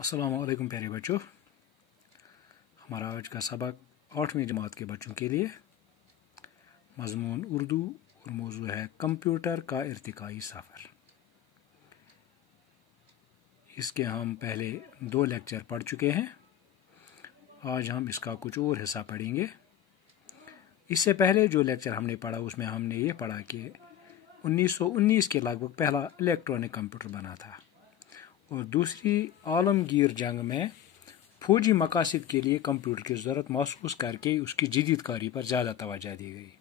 अस्सलाम वालेकुम प्यारे बच्चों। हमारा आज का सबक 8वीं जमात के बच्चों के लिए मज़मून उर्दू और मौजू है कंप्यूटर का इर्तिकाई सफ़र। इसके हम पहले 2 लेक्चर पढ़ चुके हैं। आज हम इसका कुछ और हिस्सा पढ़ेंगे। इससे पहले जो लेक्चर हमने पढ़ा उसमें हमने ये पढ़ा कि 1919 के लगभग पहला इलेक्ट्रॉनिक कंप्यूटर बना था और दूसरी आलमगीर जंग में फौजी मकासद के लिए कंप्यूटर की ज़रूरत महसूस करके उसकी जदीदकारी पर ज़्यादा तवज्जो दी गई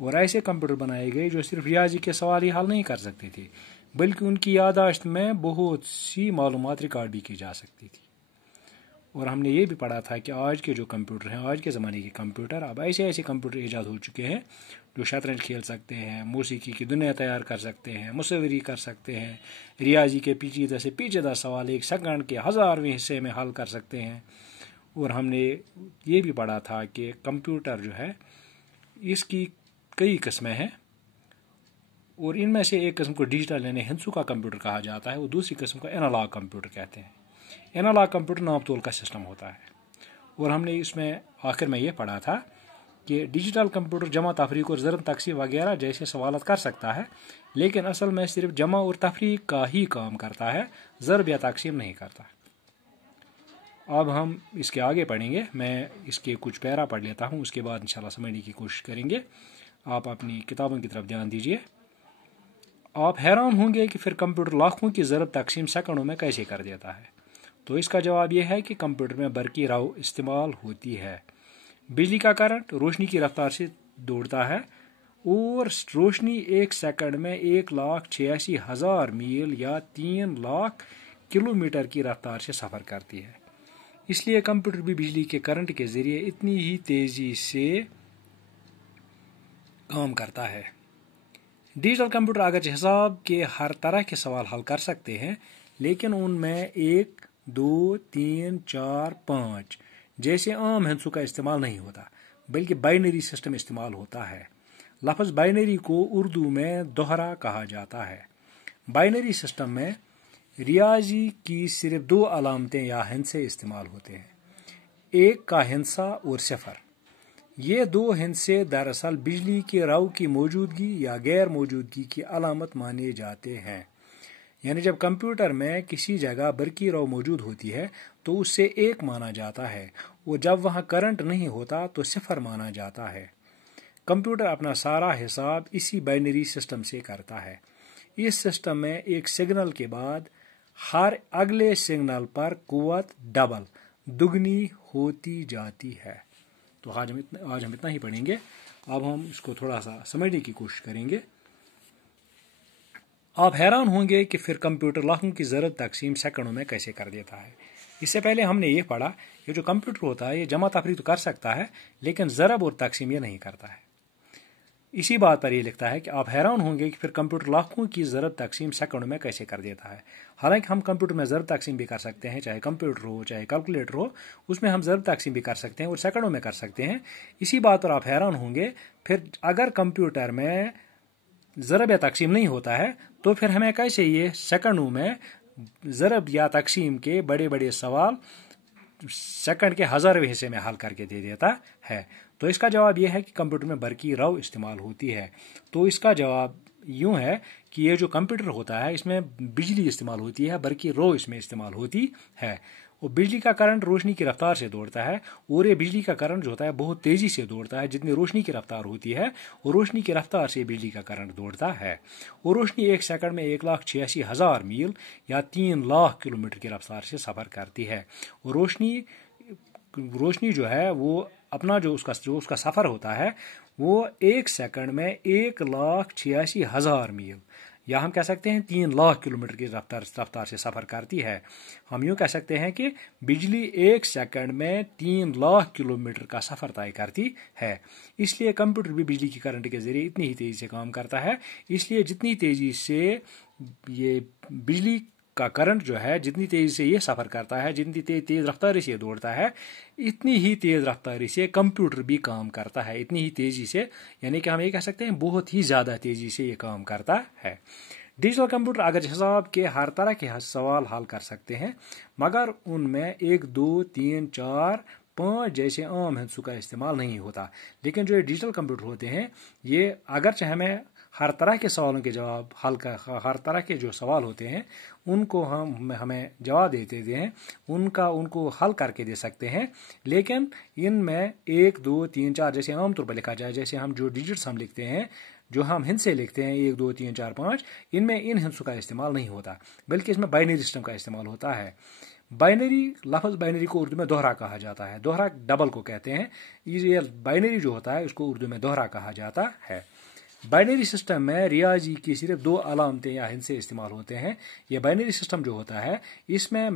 और ऐसे कंप्यूटर बनाए गए जो सिर्फ रियाजी के सवाल ही हल नहीं कर सकते थे बल्कि उनकी यादाश्त में बहुत सी मालूमात रिकॉर्ड भी की जा सकती थी। और हमने ये भी पढ़ा था कि आज के जो कंप्यूटर हैं, आज के ज़माने के कंप्यूटर, अब ऐसे ऐसे कंप्यूटर ईजाद हो चुके हैं जो शतरंज खेल सकते हैं, मौसीकी की दुनिया तैयार कर सकते हैं, मुसव्वरी कर सकते हैं, रियाजी के पेचीदा से पेचीदा सवाल 1 सेकंड के 1000वें हिस्से में हल कर सकते हैं। और हमने ये भी पढ़ा था कि कंप्यूटर जो है इसकी कई किस्में हैं और इनमें से एक किस्म को डिजिटल यानी हिंसू का कंप्यूटर कहा जाता है और दूसरी किस्म को एनालॉग कंप्यूटर कहते हैं। एनालॉग कंप्यूटर नाप तोल का सिस्टम होता है। और हमने इसमें आखिर में ये पढ़ा था कि डिजिटल कंप्यूटर जमा तफरीक और ज़रब तकसीम वगैरह जैसे सवालत कर सकता है, लेकिन असल में सिर्फ जमा और तफरीक का ही काम करता है, ज़रब या तकसीम नहीं करता। अब हम इसके आगे पढ़ेंगे। मैं इसके कुछ पैरा पढ़ लेता हूँ, उसके बाद इंशाल्लाह समझने की कोशिश करेंगे। आप अपनी किताबों की तरफ ध्यान दीजिए। आप हैरान होंगे कि फिर कंप्यूटर लाखों की ज़रब तकसीम सेकंडों में कैसे कर देता है। तो इसका जवाब यह है कि कंप्यूटर में बरकी रव इस्तेमाल होती है। बिजली का करंट रोशनी की रफ्तार से दौड़ता है और रोशनी 1 सेकंड में 1,86,000 मील या 3 लाख किलोमीटर की रफ्तार से सफ़र करती है। इसलिए कंप्यूटर भी बिजली के करंट के ज़रिए इतनी ही तेज़ी से काम करता है। डिजिटल कंप्यूटर अगरचे हिसाब के हर तरह के सवाल हल कर सकते हैं, लेकिन उनमें 1, 2, 3, 4, 5 जैसे आम हिंसों का इस्तेमाल नहीं होता, बल्कि बाइनरी सिस्टम इस्तेमाल होता है। लफ्ज़ बाइनरी को उर्दू में दोहरा कहा जाता है। बाइनरी सिस्टम में रियाजी की सिर्फ 2 अलामतें या हिंसे इस्तेमाल होते हैं, 1 का हिंसा और 0। ये 2 हिंसे दरअसल बिजली के रव की मौजूदगी या गैर मौजूदगी की अलामत माने जाते हैं। यानी जब कंप्यूटर में किसी जगह बरकी रव मौजूद होती है तो उससे 1 माना जाता है और जब वहाँ करंट नहीं होता तो 0 माना जाता है। कंप्यूटर अपना सारा हिसाब इसी बाइनरी सिस्टम से करता है। इस सिस्टम में एक सिग्नल के बाद हर अगले सिग्नल पर कुव्वत डबल दुगनी होती जाती है। तो आज हम इतना ही पढ़ेंगे। अब हम इसको थोड़ा सा समझने की कोशिश करेंगे। आप हैरान होंगे कि फिर कंप्यूटर लाखों की ज़रब तकसीम सेकंडों में कैसे कर देता है। इससे पहले हमने ये पढ़ा, ये जो कंप्यूटर होता है ये जमा तफरीक तो कर सकता है, लेकिन ज़रब और तकसीम ये नहीं करता है। इसी बात पर ये लिखता है कि आप हैरान होंगे कि फिर कंप्यूटर लाखों की ज़रब तकसीम सेकंडों में कैसे कर देता है। हालांकि हम कंप्यूटर में ज़रब तकसीम भी कर सकते हैं, चाहे कंप्यूटर हो चाहे कैलकुलेटर हो, उसमें हम ज़रब तकसीम भी कर सकते हैं और सेकंडों में कर सकते हैं। इसी बात पर आप हैरान होंगे फिर अगर कंप्यूटर में ज़रब या तकसीम नहीं होता है तो फिर हमें कैसे ये सेकंडों में ज़रब या तकसीम के बड़े बड़े सवाल सेकंड के 1000वें हिस्से में हल करके दे देता है। तो इसका जवाब यह है कि कंप्यूटर में बरकी रव इस्तेमाल होती है। तो इसका जवाब यूं है कि ये जो कंप्यूटर होता है इसमें बिजली इस्तेमाल होती है, बरकी रव इसमें इस्तेमाल होती है। और बिजली का करंट रोशनी की रफ्तार से दौड़ता है और ये बिजली का करंट जो होता है बहुत तेज़ी से दौड़ता है, जितनी रोशनी की रफ्तार होती है और रोशनी की रफ्तार से बिजली का करंट दौड़ता है। और रोशनी 1 सेकंड में 1,86,000 मील या 3 लाख किलोमीटर की रफ्तार से सफ़र करती है। और रोशनी जो है वो अपना जो उसका सफ़र होता है वो 1 सेकंड में 1,86,000 मील या हम कह सकते हैं 3 लाख किलोमीटर की रफ्तार से सफ़र करती है। हम यूँ कह सकते हैं कि बिजली 1 सेकंड में 3 लाख किलोमीटर का सफ़र तय करती है। इसलिए कंप्यूटर भी बिजली की करंट के ज़रिए इतनी ही तेज़ी से काम करता है। इसलिए जितनी तेज़ी से ये बिजली का करंट जो है, जितनी तेज़ी से ये सफ़र करता है, जितनी तेज़ रफ्तारी से दौड़ता है, इतनी ही तेज़ रफ्तारी से कंप्यूटर भी काम करता है, इतनी ही तेज़ी से, यानी कि हम ये कह सकते हैं बहुत ही ज़्यादा तेज़ी से ये काम करता है। डिजिटल कंप्यूटर अगर हिसाब के हर तरह के सवाल हल कर सकते हैं, मगर उनमें 1, 2, 3, 4, 5 जैसे आम हिस्सों का इस्तेमाल नहीं होता। लेकिन जो डिजिटल कंप्यूटर होते हैं, ये अगरचे हमें हर तरह के सवालों के जवाब हर तरह के जो सवाल होते हैं उनको हमें जवाब देते हैं, उनको हल करके दे सकते हैं। लेकिन इनमें 1, 2, 3, 4 जैसे आम तौर पर लिखा जाए, जैसे हम जो डिजिट्स हम लिखते हैं, जो हम हिंसे लिखते हैं 1, 2, 3, 4, 5, इनमें इन हिंसों का इस्तेमाल नहीं होता, बल्कि इसमें बाइनरी सिस्टम का इस्तेमाल होता है। बाइनरी को उर्दू में दोहरा कहा जाता है, दोहरा डबल को कहते हैं। ये बाइनरी जो होता है उसको उर्दू में दोहरा कहा जाता है। बाइनरी सिस्टम में रियाजी की सिर्फ 2 अलामतें या हिंसे इस्तेमाल होते हैं। ये बाइनरी सिस्टम जो होता है इसमें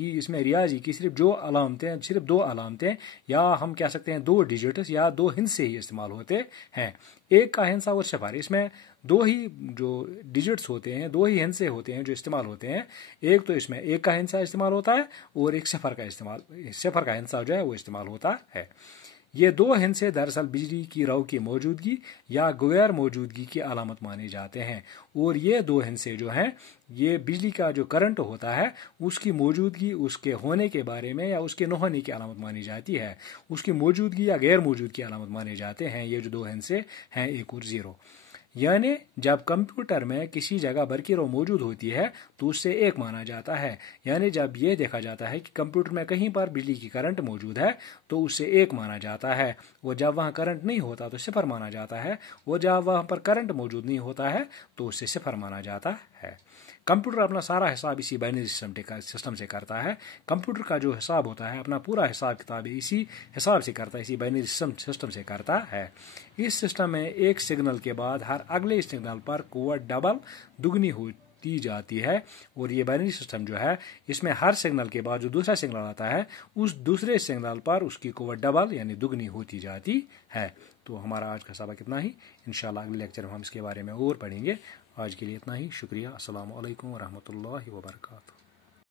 इसमें रियाजी की सिर्फ 2 अलामतें या हम कह सकते हैं 2 डिजिट्स या 2 हिंसे ही इस्तेमाल होते हैं। एक का हिंसा और सिफर, इसमें 2 ही जो डिजिट्स होते हैं, 2 ही हिंसे होते हैं जो इस्तेमाल होते हैं। एक तो इसमें 1 का हिंसा इस्तेमाल होता है और एक सिफर का हिंसा जो है वो इस्तेमाल होता है। ये 2 हिंसे दरअसल बिजली की रव की मौजूदगी या गैर मौजूदगी की अलामत माने जाते हैं, और ये 2 हिंसे जो हैं ये बिजली का जो करंट होता है उसकी मौजूदगी, उसके होने के बारे में या उसके न होने की अलामत मानी जाती है। उसकी मौजूदगी या गैर मौजूदगी की अलामत माने जाते हैं ये जो 2 हिंसे हैं, 1 और 0। यानी जब कंप्यूटर में किसी जगह बरकी रो मौजूद होती है तो उससे 1 माना जाता है। यानी जब ये देखा जाता है कि कंप्यूटर में कहीं पर बिजली की करंट मौजूद है तो उससे 1 माना जाता है, और जब वहाँ करंट नहीं होता तो 0 माना जाता है, और जब वहाँ पर करंट मौजूद नहीं होता है तो उससे 0 माना जाता है। कंप्यूटर अपना सारा हिसाब इसी बाइनरी सिस्टम से करता है। कंप्यूटर का जो हिसाब होता है अपना पूरा हिसाब किताब इसी हिसाब से करता है, इसी बाइनरी सिस्टम से करता है। इस सिस्टम में एक सिग्नल के बाद हर अगले सिग्नल पर कुव्वत डबल दुगनी होती जाती है, और ये बाइनरी सिस्टम जो है इसमें हर सिग्नल के बाद जो दूसरा सिग्नल आता है उस दूसरे सिग्नल पर उसकी कुव्वत डबल यानी दुगनी होती जाती है। तो हमारा आज का सबक इतना ही। इंशाल्लाह अगले लेक्चर में हम इसके बारे में और पढ़ेंगे। आज के लिए इतना ही। शुक्रिया। अस्सलामु अलैकुम वरहमतुल्लाहि वबरकातुहू।